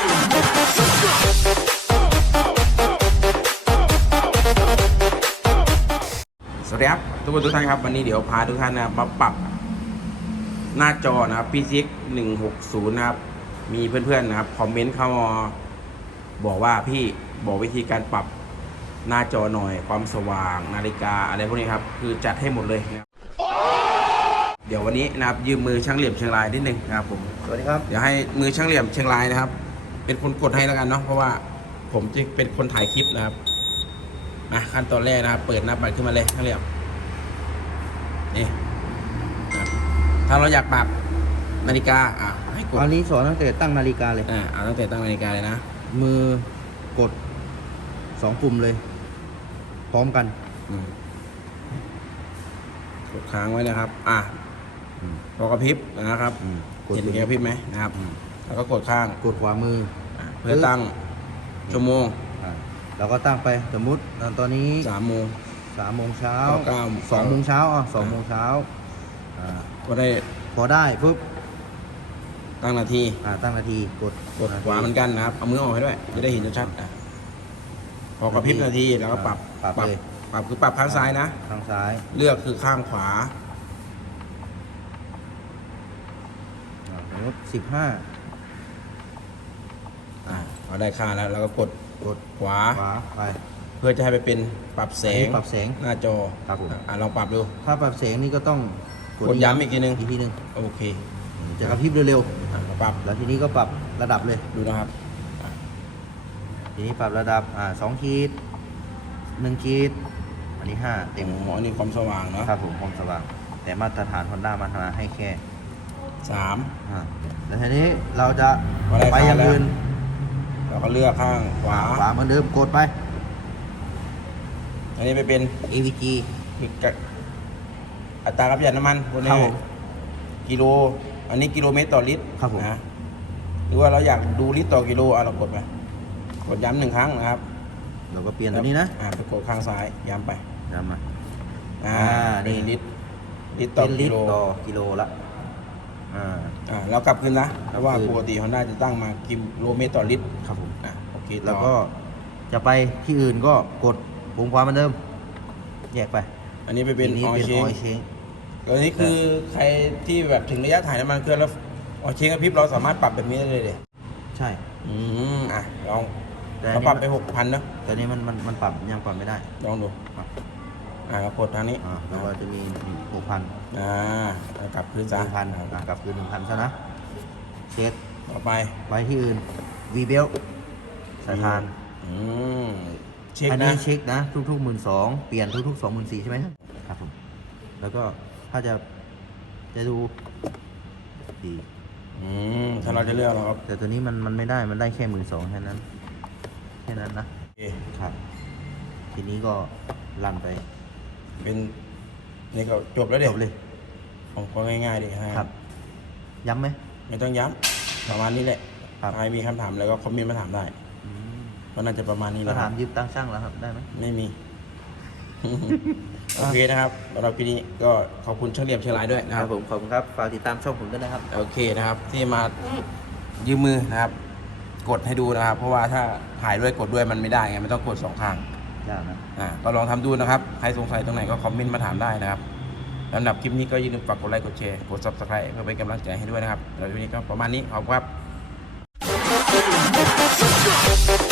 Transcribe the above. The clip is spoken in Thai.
สวัสดีครับทุกคนทุกท่านครับวันนี้เดี๋ยวพาทุกท่านนะครับมาปรับหน้าจอนะครับ PCX 160 นะครับ มีเพื่อนๆนะครับคอมเมนต์เข้ามาบอกว่าพี่บอกวิธีการปรับหน้าจอหน่อยความสว่างนาฬิกาอะไรพวกนี้ครับ คือจัดให้หมดเลยนะครับเดี๋ยววันนี้นะครับยืมมือช่างเหลี่ยมเชียงรายนิดนึงนะครับผมสวัสดีครับเดี๋ยวให้มือช่างเหลี่ยมเชียงรายนะครับ เป็นคนกดให้แล้วกันเนาะเพราะว่าผมจะเป็นคนถ่ายคลิปนะครับอะขั้นตอนแรกนะครับ เปิดหน้าปัดขึ้นมาเลยช่างเหลี่ยมนี่นะครับถ้าเราอยากปรับนาฬิกาอะให้กดอันนี้สอนตั้งแต่ตั้งนาฬิกาเลยอ่าเอาตั้งแต่ตั้งนาฬิกาเลยนะมือกดสองปุ่มเลย พร้อมกันอืมกดค้างไว้นะครับ อะพอกระพริบนะครับอืมกดเห็นปุ่มกระพริบไหมนะครับ แล้วก็กดข้างกดขวามืออะ เพื่อตั้งชั่วโมงอ่าเราก็ตั้งไปสมมุติตอนนี้สามโมง สามโมงเช้าก็เก้า สองโมงเช้าอะสองโมงเช้าอ่าก็ได้พอได้ปุ๊บตั้งนาทีอ่าตั้งนาทีกดกดขวาเหมือนกันนะครับ เอามือออกให้ด้วย จะได้เห็นชัดๆอะพอกระพริบนาทีแล้วก็ปรับปรับเลยปรับคือปรับข้างซ้ายนะข้างซ้ายเลือกคือข้างขวา อ่าสมมติสิบห้า อ่าพอได้ค่าแล้วเราก็กดกดขวา ขวาไปเพื่อจะให้ไปเป็นปรับแสอันงนี้ปรับแสง หน้าจอครับผม อ่าลองปรับดู ถ้าปรับแสงนี่ก็ต้องกดย้ำอีกทีนึง อีกทีหนึงโอเคจะกระพริบเร็วอะปรับๆแล้วทีนี้ก็ปรับระดับเลย ดูนะครับอะทีนี้ปรับระดับอ่าสองขีดหนึ่งขีดอันนี้ห้าเต็มอ๋ออันนี้ความสว่างเนาะครับผมความสว่าง แต่มาตรฐานฮอนด้ามาทำให้แค่สามอ่าแล้วทีนี้เราจะพอได้ไปอย่างค่าแล้วอื่น เราก็เลือกข้างขวา ขวาเหมือนเดิมกดไป อันนี้ไปเป็น AVG กับอัตราการประหยัดน้ำมันคนครันี้บผมกิโล อันนี้กิโลเมตรต่อลิตรครับผมนะหรือว่าเราอยากดูลิตรต่อกิโลอะเรากดไปกดย้ำหนึ่งครั้งนะครับ เราก็เปลี่ยนตัวนี้นะอ่าไปกดข้างซ้ายย้ำไปนำมาอ่าอ่านี่นี่ลิตรลิตรต่อเป็นลิกิตโลรต่อกิโลละ อ่า อ่าเรากลับคืนนะ เพราะว่าคืนปกติฮอนด้าจะตั้งมากิโลเมตรต่อลิตรครับผม อะโอเคต่อแล้วก็จะไปที่อื่นก็กดปุ่มขวาเหมือนเดิม แยกไปอันนี้ไปเป็นทีนี้ออเป็นเชองอยเชงอันนี้คือใครที่แบบถึงระยะถ่ายน้ำมันเครื่องแล้วออเชงกับพริบเราสามารถปรับแบบนี้ได้เลยเดยใช่ อืมอะลองแต่อันเรานี้ปรับไปหกพันนะแต่นี้มันมันมันปรับยังปรับไม่ได้ ลองดูครับ อ่าเรากดทางนี้อ่าแล้วก็จะมีหกพันอ่าแล้วกลับคืนหซะนึ่งพันกลับคือหนึ่งพันซะนะเช็ดต่อไปไปที่อื่นวีเบลสายพาน อืมเช็คอันนะนี้เช็คนะทุกๆหมื่นสองเปลี่ยนทุกๆสองหมื่นสี่ใช่ไหมครับผมแล้วก็ถ้าจะจะดูดีอืมถ้าเราจะเลือกเราก็แต่ตัวนี้มันมันไม่ได้มันได้แค่หมื่นสองแค่นั้นแค่นั้นนะโอเคครับ ทีนี้ก็ลั่นไป เป็นนี่ก็จบแล้วเด็จบเลยผมก็ง่ายๆดีครับ ย้ำไหมไม่ต้องย้ำประมาณนี้แหละครับใครมีคำถามอะไรก็คอมเมนต์มาถามได้อืมก็น่าจะประมาณนี้แหก็ละคถารัมบยืมตังค์ช่างแล้วครับ ได้ไหมไม่มี โอเคนะครับสำหรับปีนี้ก็ขอบคุณช่างเหลี่ยมเชียงรายด้วยนะคครัรับบผมขอบคุณครับฝากติดตามช่องผมด้วยนะครับ โอเคนะครับ ที่มายืมมือนะครับ กดให้ดูนะครับ เพราะว่าถ้าถ่ายด้วยกดด้วยมันไม่ได้ไงมันต้องกดสองข้าง ก็ลองทำดูนะครับ ใครสงสัยตรงไหนก็คอมเมนต์มาถามได้นะครับสำหรับคลิปนี้ก็อย่าลืมฝากกดไลค์กดแชร์กดซับสไคร b e เพื่อเป็นกำลังใจให้ด้วยนะครับแล้วคลินี้ก็ประมาณนี้ขอบคุณครับ